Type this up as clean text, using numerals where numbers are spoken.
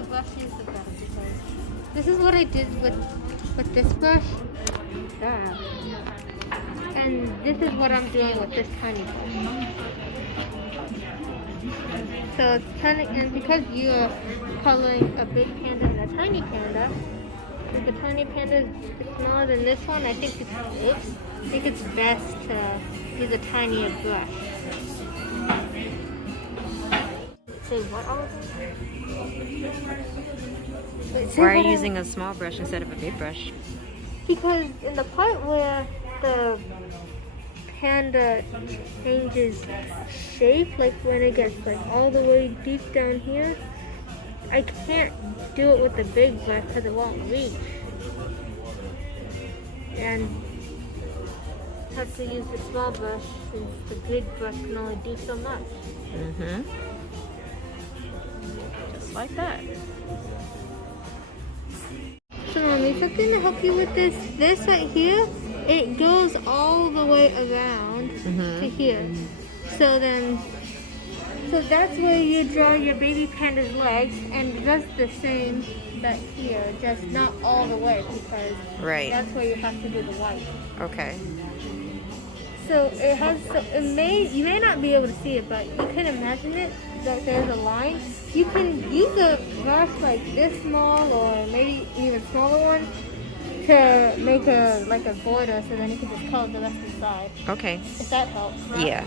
the brush is the best because this is what I did with this brush. That. And this is what I'm doing with this tiny brush. So it's tiny, and because you're coloring a big panda and a tiny panda, if the tiny panda is smaller than this one, I think it's best to use a tinier brush. Say what all of them? Why are you using a small brush instead of a big brush? Because in the part where the panda changes shape, like when it gets like all the way deep down here, I can't do it with the big brush because it won't reach. And I have to use the small brush since the big brush can only do so much. Mm-hmm. Just like that. So mommy, something to help you with this. This right here, it goes all the way around to here. So that's where you draw your baby panda's legs, and it does the same that here, just not all the way because that's where you have to do the white. Okay. So you may not be able to see it, but you can imagine it that there's a line. You can use a brush like this small or maybe even smaller one to make a border, so then you can just color the rest of the side. Okay. If that helps. Yeah.